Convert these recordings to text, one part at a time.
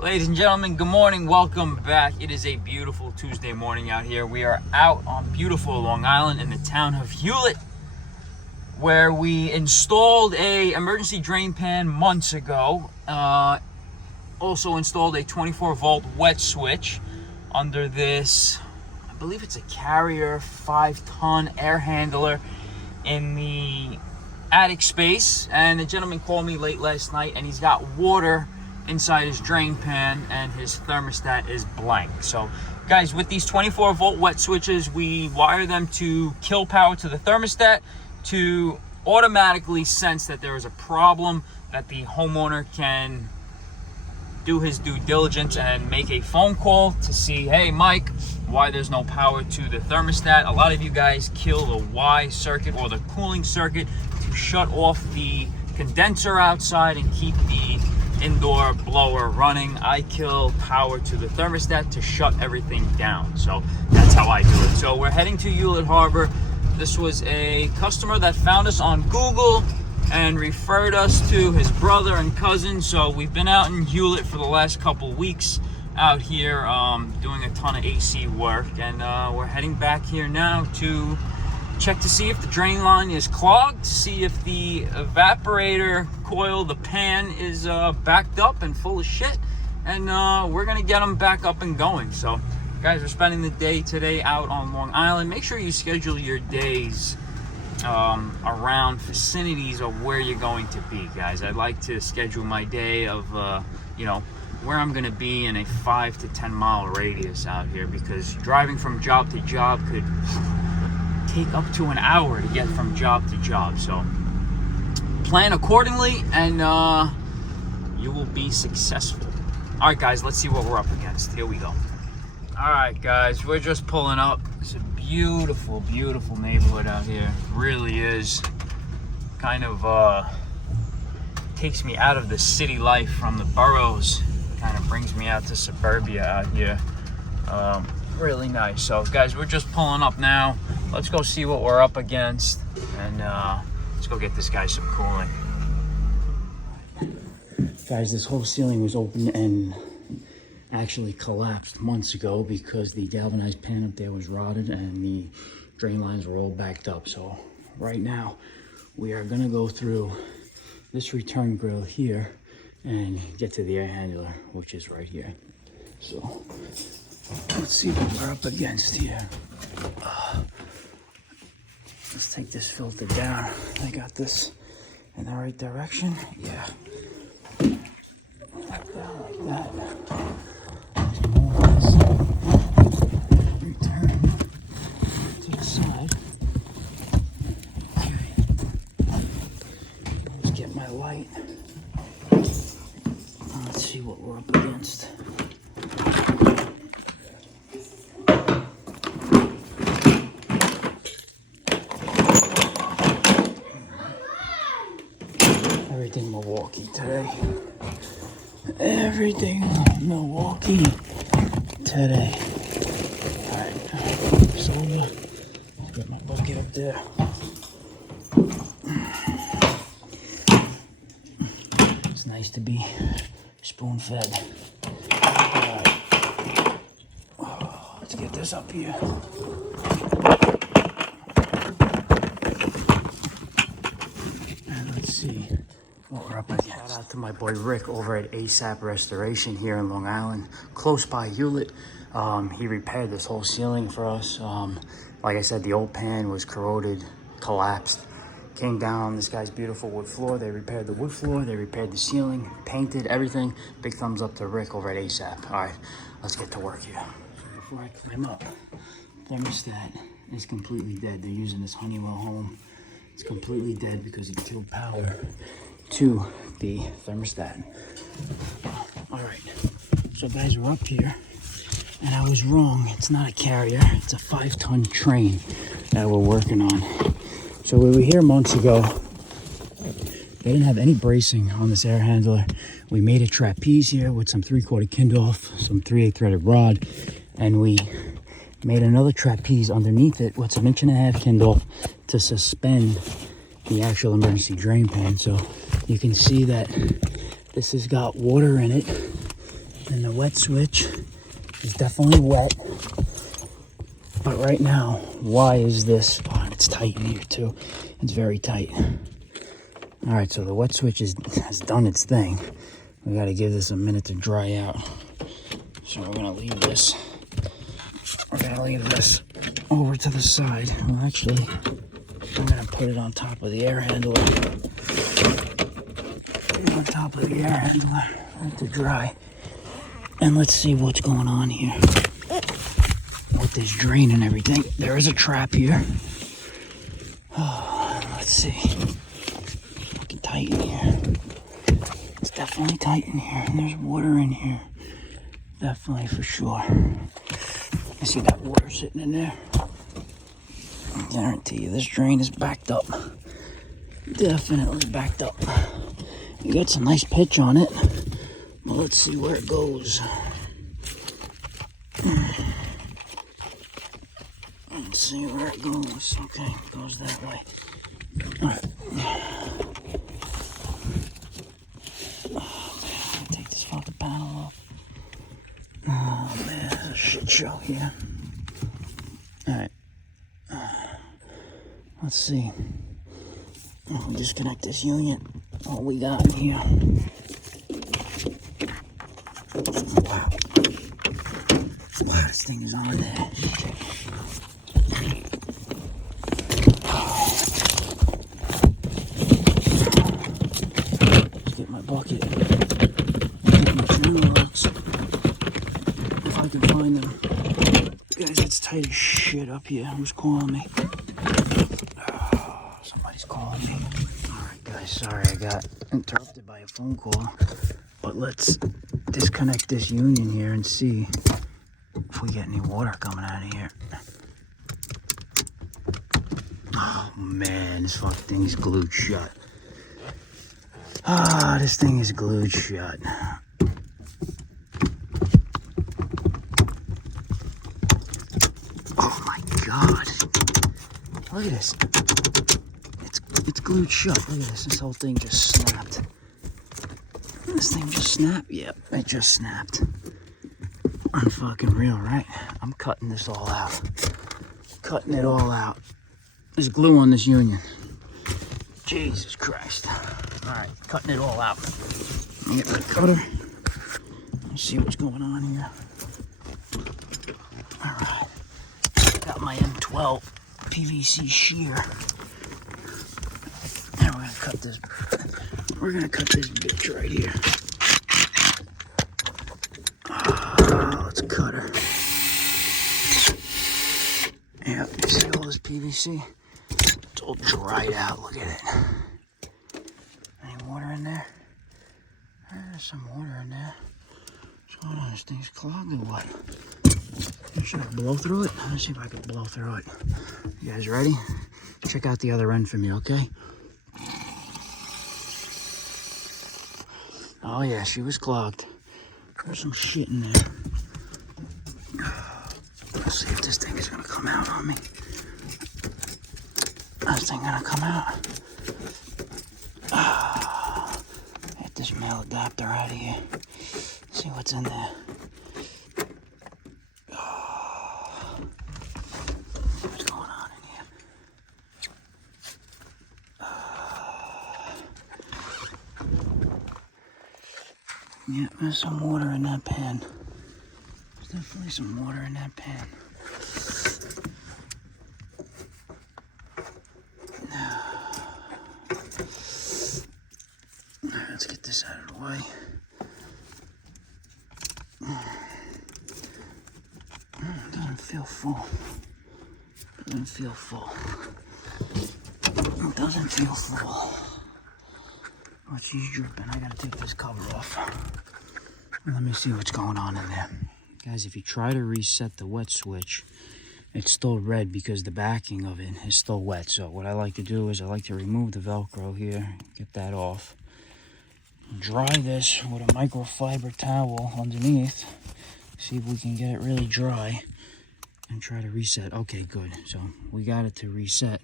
Ladies and gentlemen, good morning. Welcome back. It is a beautiful Tuesday morning out here. We are out on beautiful Long Island in the town of Hewlett, where we installed a emergency drain pan months ago. Also installed a 24-volt wet switch under this, I believe it's a Carrier 5-ton air handler in the attic space. And the gentleman called me late last night, and he's got water inside his drain pan and his thermostat is blank. So guys, with these 24-volt wet switches, we wire them to kill power to the thermostat to automatically sense that there is a problem, that the homeowner can do his due diligence and make a phone call to see, hey Mike, why there's no power to the thermostat. A lot of you guys kill the Y circuit or the cooling circuit to shut off the condenser outside and keep the indoor blower running. I kill power to the thermostat to shut everything down. So that's how I do it. So we're heading to Hewlett Harbor. This was a customer that found us on Google and referred us to his brother and cousin. So we've been out in Hewlett for the last couple weeks out here doing a ton of AC work, and we're heading back here now to check to see if the drain line is clogged, see if the evaporator coil, the pan, is backed up and full of shit, and we're gonna get them back up and going. So guys, we're spending the day today out on Long Island. Make sure you schedule your days around vicinities of where you're going to be, guys. I'd like to schedule my day of where I'm gonna be in a 5 to 10 mile radius out here, because driving from job to job could take up to an hour to get from job to job. So plan accordingly and you will be successful. All right guys, let's see what we're up against. Here we go. All right guys, we're just pulling up. It's a beautiful neighborhood out here. It really is. Kind of takes me out of the city life from the boroughs, kind of brings me out to suburbia out here. Really nice. So guys, we're just pulling up now. Let's go see what we're up against, and let's go get this guy some cooling. Guys, this whole ceiling was open and actually collapsed months ago because the galvanized pan up there was rotted and the drain lines were all backed up. So right now we are gonna go through this return grill here and get to the air handler, which is right here. So let's see what we're up against here. Let's take this filter down. I got this in the right direction. Yeah. Down like that. Just move this return to the side. Okay. Let's get my light. Let's see what we're up against. Everything Milwaukee today. Everything Milwaukee today. Alright, soda. Let's get my bucket up there. It's nice to be spoon fed. Alright. Oh, let's get this up here. And let's see what we're up against. Shout out to my boy Rick over at ASAP Restoration here in Long Island, close by Hewlett. He repaired this whole ceiling for us. Like I said, the old pan was corroded, collapsed, came down on this guy's beautiful wood floor. They repaired the wood floor, they repaired the ceiling, painted everything. Big thumbs up to Rick over at ASAP. All right, let's get to work here. So before I climb up, thermostat is completely dead. They're using this Honeywell home. It's completely dead because it killed power to the thermostat. All right, so guys, we're up here and I was wrong. It's not a Carrier, it's a 5-ton train that we're working on. So we were here months ago. They didn't have any bracing on this air handler. We made a trapeze here with some 3/4 Kindorf, some 3/8 threaded rod, and we made another trapeze underneath it with some 1.5 inch Kindorf to suspend the actual emergency drain pan. So you can see that this has got water in it, And the wet switch is definitely wet. But right now, why is this? Oh, it's tight in here too. It's very tight. All right, so the wet switch has done its thing. We got to give this a minute to dry out. So we're gonna leave this. We're gonna leave this over to the side. Well, actually, I'm gonna put it on top of the air handler. Put it on top of the air handler to dry. And let's see what's going on here with this drain and everything. There is a trap here. Oh, let's see. Looking tight in here. It's definitely tight in here. And there's water in here. Definitely for sure. I see that water sitting in there. I guarantee you this drain is backed up. Definitely backed up. You got some nice pitch on it. Well, let's see where it goes. Let's see where it goes. Okay, it goes that way. All right. Oh, man, take this fucking panel off. Oh, man, that's a shit show here. All right. Let's see. I'll disconnect this unit. What we got in here. Wow. Wow, this thing is on there. Let's get my bucket. Get my channel locks. If I can find them. Guys, it's tight as shit up here. Who's calling me? Oh, somebody's calling me. Alright guys, sorry I got interrupted by a phone call. But let's disconnect this union here and see if we get any water coming out of here. Oh man, this fucking thing is glued shut. Ah, this thing is glued shut. Oh my god. Look at this. It's glued shut. Look at this. This whole thing just snapped. This thing just snapped? Yep, it just snapped. Unfucking real, right? I'm cutting this all out. Cutting it all out. There's glue on this union. Jesus Christ. Alright, cutting it all out. Let me get my cutter. Let's see what's going on here. Alright. Got my M12 PVC shear. And we're gonna cut this. We're gonna cut this bitch right here. Oh, let's cut her. Yeah, you see all this PVC? It's all dried out. Look at it. Any water in there? There's some water in there. What's going on? This thing's clogged or what? Should I blow through it? Let me see if I can blow through it. You guys ready? Check out the other end for me, okay? Oh yeah, she was clogged. There's some shit in there. Let's see if this thing is gonna come out on me. This thing gonna come out. Get this male adapter out of here. See what's in there. What's going on in here? Yeah, there's some water in that pan. There's definitely some water in that pan. Let's get this out of the way. It doesn't feel full. It doesn't feel full. It doesn't feel full. Oh, she's dripping. I gotta take this cover off. Let me see what's going on in there. Guys, if you try to reset the wet switch, it's still red because the backing of it is still wet. So what I like to do is I like to remove the Velcro here, get that off. Dry this with a microfiber towel underneath. See if we can get it really dry and try to reset. Okay, good. So we got it to reset.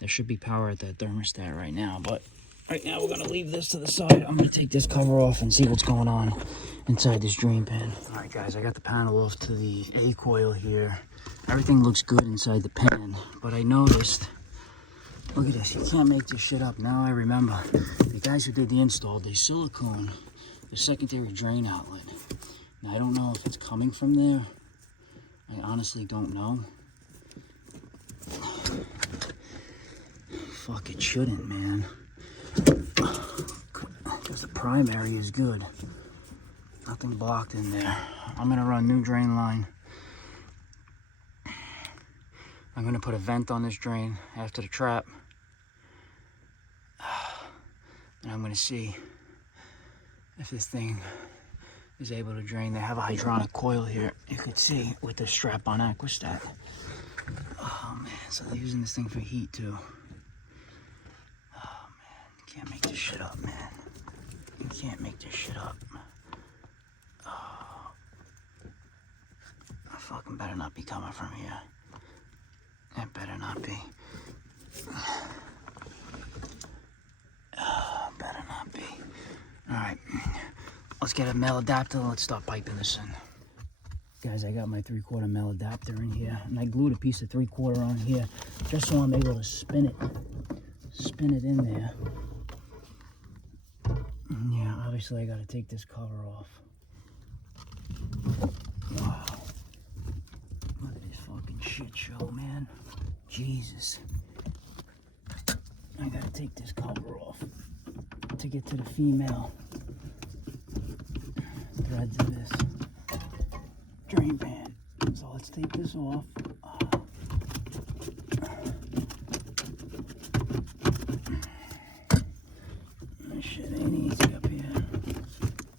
There should be power at that thermostat right now, but Right now we're gonna leave this to the side. I'm gonna take this cover off and see what's going on inside this drain pan. All right, guys, I got the panel off to the A coil here. Everything looks good inside the pan, but I noticed, look at this, you can't make this shit up. Now I remember, the guys who did the install, they silicone the secondary drain outlet. Now I don't know if it's coming from there. I honestly don't know. Fuck, it shouldn't, man. Because the primary is good. Nothing blocked in there. I'm gonna run new drain line. I'm gonna put a vent on this drain after the trap. And I'm gonna see if this thing is able to drain. They have a hydronic coil here, you could see, with the strap-on Aquastat. Oh man, so they're using this thing for heat too. Oh man, you can't make this shit up, man. You can't make this shit up. Oh, I fucking better not be coming from here. It better not be. Oh, better not be. Alright, let's get a male adapter and let's start piping this in. Guys, I got my 3/4 male adapter in here, and I glued a piece of 3/4 on here just so I'm able to spin it in there. Yeah, obviously I gotta take this cover off. Wow. Look at this fucking shit show, man. Jesus. I gotta take this cover off to get to the female threads of this drain pan. So let's take this off. This shit ain't easy up here,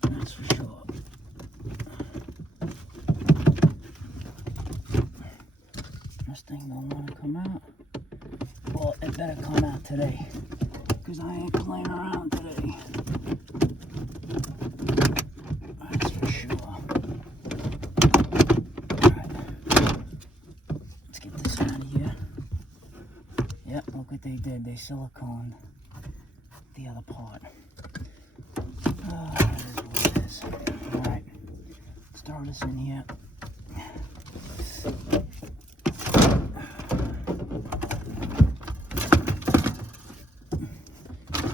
that's for sure. This thing don't want to come out. Well, it better come out today, because I ain't playing around today. That's for sure. Alright. Let's get this out of here. Yep, look what they did. They siliconed the other part. Oh, that is what it is. Alright. Let's throw this in here.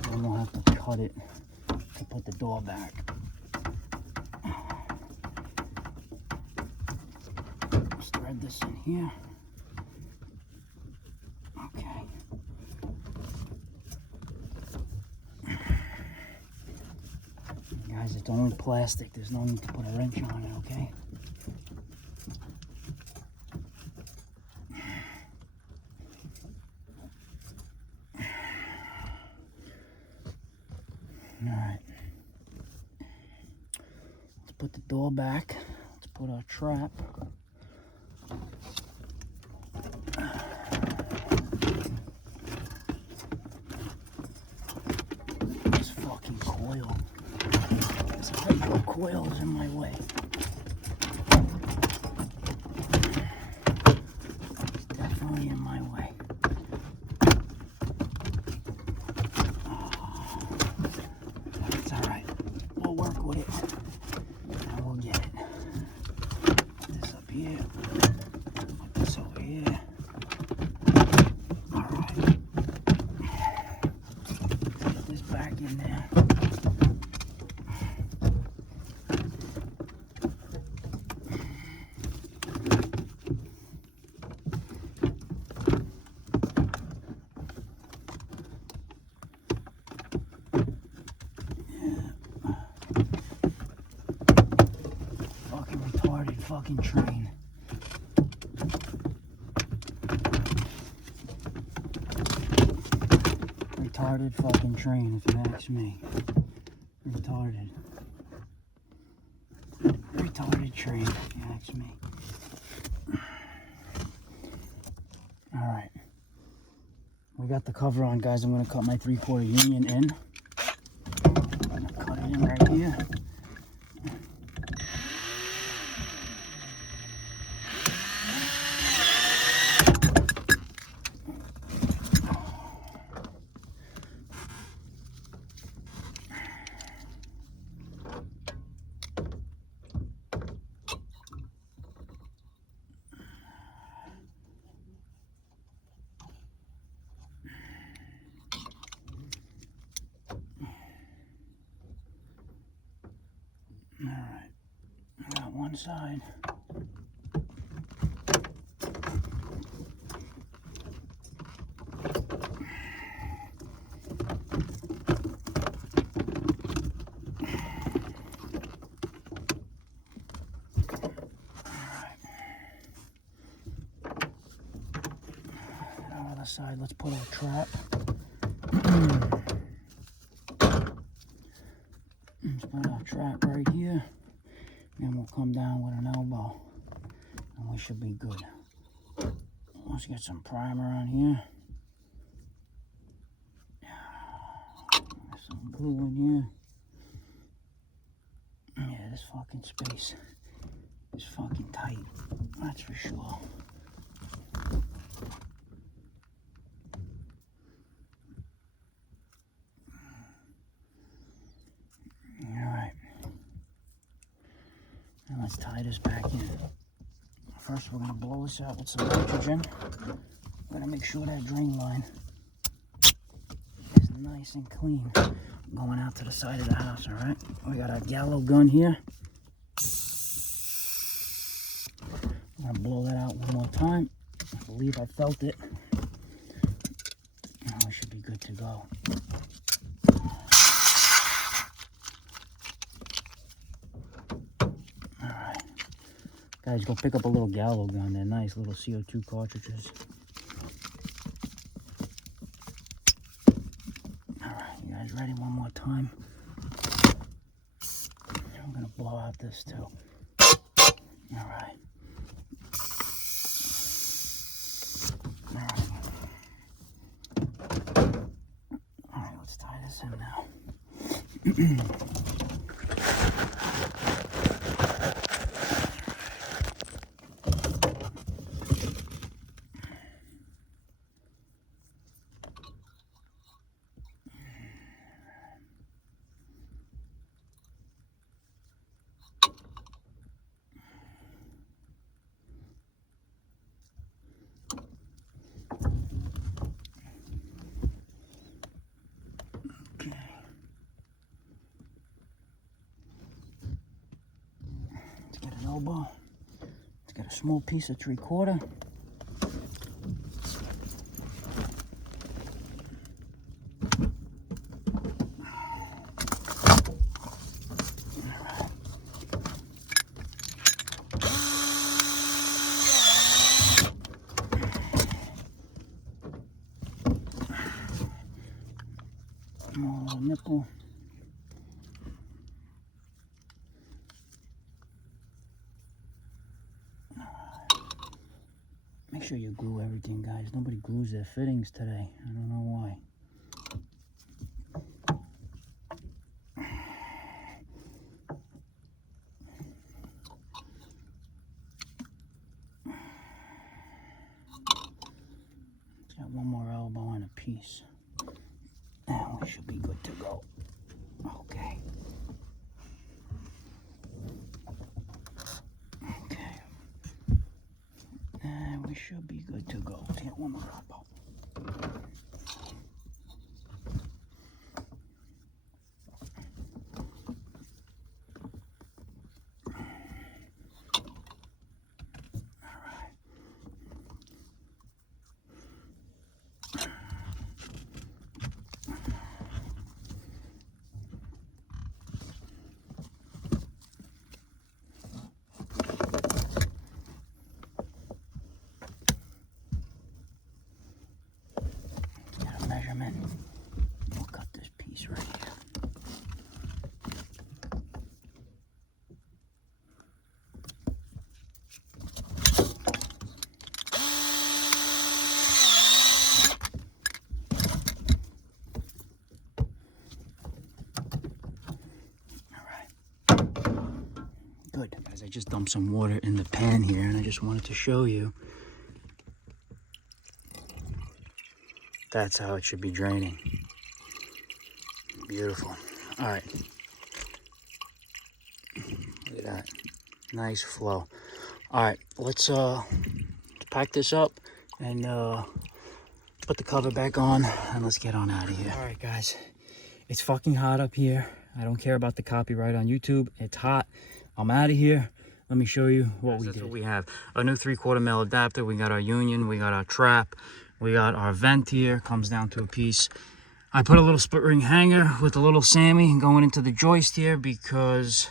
We won't have to cut it to put the door back. Let's thread this in here. Okay. Guys, it's only plastic. There's no need to put a wrench on it, okay? Alright. Let's put the door back. Let's put our trap. This fucking coil. This hydro coil is in my way. It's definitely in my way. It's alright. We'll work with it. And we'll get it. Put this up here. Put this over here. Alright. Put this back in there. Fucking train. Retarded fucking train, if you ask me. Retarded. Retarded train, if you ask me. Alright. We got the cover on, guys. I'm gonna cut my 3/4 union in. I'm gonna cut it in right here. Alright, I got one side. Alright, other side, let's put our trap. Let's put our trap right here. And we'll come down with an elbow. And we should be good. Let's get some primer on here. Some glue in here. Yeah, this fucking space is fucking tight. That's for sure. Alright. Now let's tie this back in. First, we're going to blow this out with some nitrogen. We're going to make sure that drain line is nice and clean. Going out to the side of the house, alright? We got our gallow gun here. I'm going to blow that out one more time. I believe I felt it. Now we should be good to go. Alright. Guys, go pick up a little gallow gun. They're nice little CO2 cartridges. Alright, you guys ready one more time? I'm going to blow out this too. Alright. Alright, let's tie this in now. Elbow. Let's get a small piece of 3/4. More nipple. Make sure you glue everything, guys. Nobody glues their fittings today. I don't know why. Let's get one more elbow and a piece. And we should be good to go. Okay. And we should be good to go. Let's get one more elbow. Measurement. We'll cut this piece right here. All right. Good. Guys, I just dumped some water in the pan here, and I just wanted to show you. That's how it should be draining. Beautiful. All right. Look at that. Nice flow. All right, let's pack this up and put the cover back on, and let's get on out of here. All right, guys. It's fucking hot up here. I don't care about the copyright on YouTube. It's hot. I'm out of here. Let me show you what we did. That's what we have. A new 3/4 mil adapter. We got our union. We got our trap. We got our vent here. Comes down to a piece. I put a little split ring hanger with a little Sammy going into the joist here because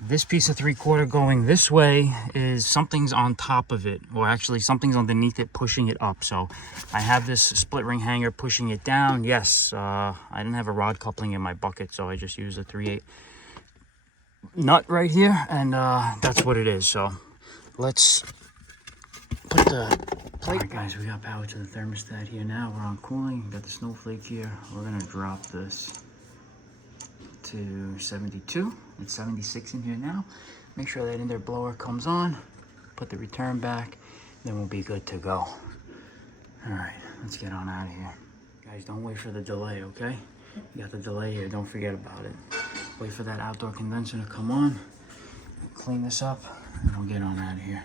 this piece of 3/4 going this way is something's on top of it, or actually something's underneath it pushing it up. So I have this split ring hanger pushing it down. Yes, I didn't have a rod coupling in my bucket, so I just used a 3/8 nut right here, and that's what it is. So let's put the plate. All right, guys, we got power to the thermostat here now. We're on cooling. Got the snowflake here. We're gonna drop this to 72. It's 76 in here now. Make sure that indoor blower comes on. Put the return back. Then we'll be good to go. All right, let's get on out of here. Guys, don't wait for the delay, okay? You got the delay here. Don't forget about it. Wait for that outdoor condenser to come on. Clean this up, and we'll get on out of here.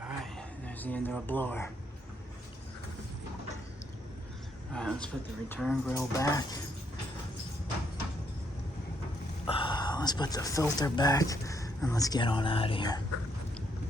All right, there's the indoor blower. All right, let's put the return grill back. Let's put the filter back, and let's get on out of here.